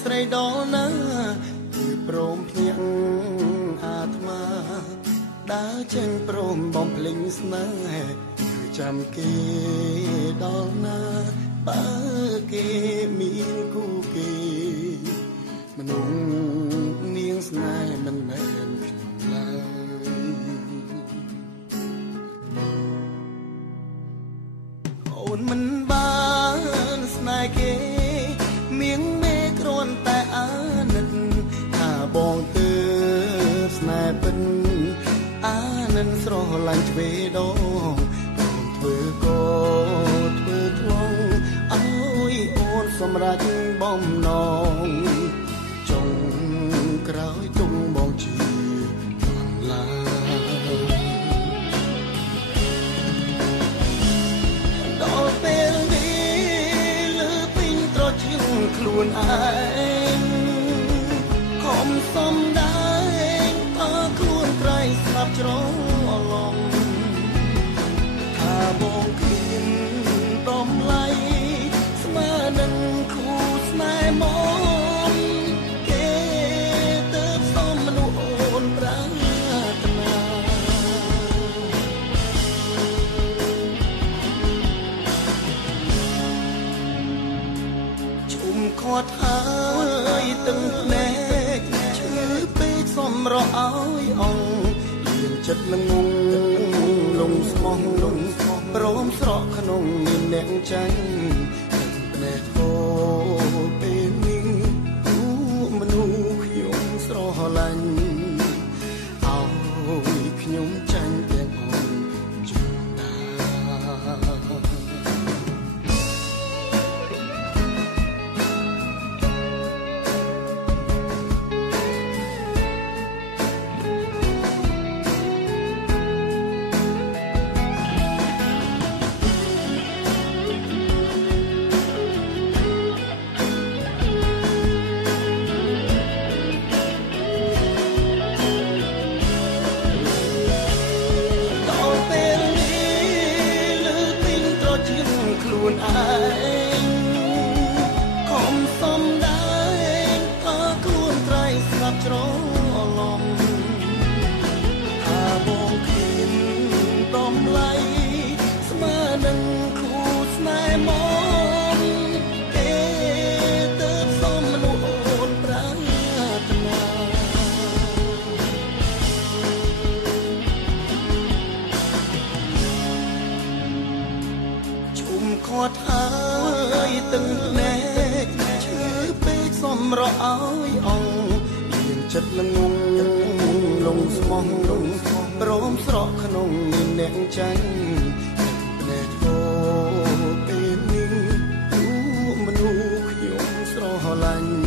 ស្រីដល់ណាគឺព្រមភ្ញាក់អាត្មាដើរចេញព្រមបំភ្លេងស្នេហ៍គឺចាំគេដល់ណាបើគេមានគូគេមនុស្សនាងស្នេហ៍មិនមែនខ្ញុំឡើយអូនមិនបានស្នេហ៍គេមៀងមេគ្រាន់តែអាណិតថាបងទើបស្នេហ៍ពិនអានិនស្រឡាញ់ទ្វេដងធ្វើក៏ធ្វើថ្លង់អើយអូនសម្រេចបំណងចុងក្រោយទុំបងជាបន្លាដល់ពេលនេះលើពេញត្រជាខ្លួនឯងខំសំដែងតើខ្លួនក្រៃស្លាប់ច្រឡំថាបងគ្មានតម្លៃស្មើនឹងគូស្នេហ៍មកគេទៅសំមនុស្សអូនប្រាថ្នាជុំខាត់ហើយទឹកភ្នែកឈឺពេកសំរោឲ្យអងលៀនចិត្តល្ងងលងស្មោះព្រមស្រកក្នុងមានអ្នកចាញ់ទឹកភ្នែកអូពេលនេះទូមនុស្សខ្ញុំស្រឡាញ់ឲ្យខ្ញុំចាញ់ទាំងអូនជុំដាខ្លួនឯងខំសំដែងថាខ្លួនត្រៃស្លាប់ច្រឡំថាបងគ្មានតម្លៃស្មើនឹងគូស្នេហ៍មកគេទៅសំមនុស្សអូនប្រាថ្នាជុំខាត់ហើយទឹកភ្នែកឈឺពេកសំរោឲ្យអងមានចិត្តល្ងងលងស្មោះព្រមស្រកក្នុងមានអ្នកចាញ់ទឹកភ្នែកអូពេលនេះទូមនុស្សខ្ញុំស្រឡាញ់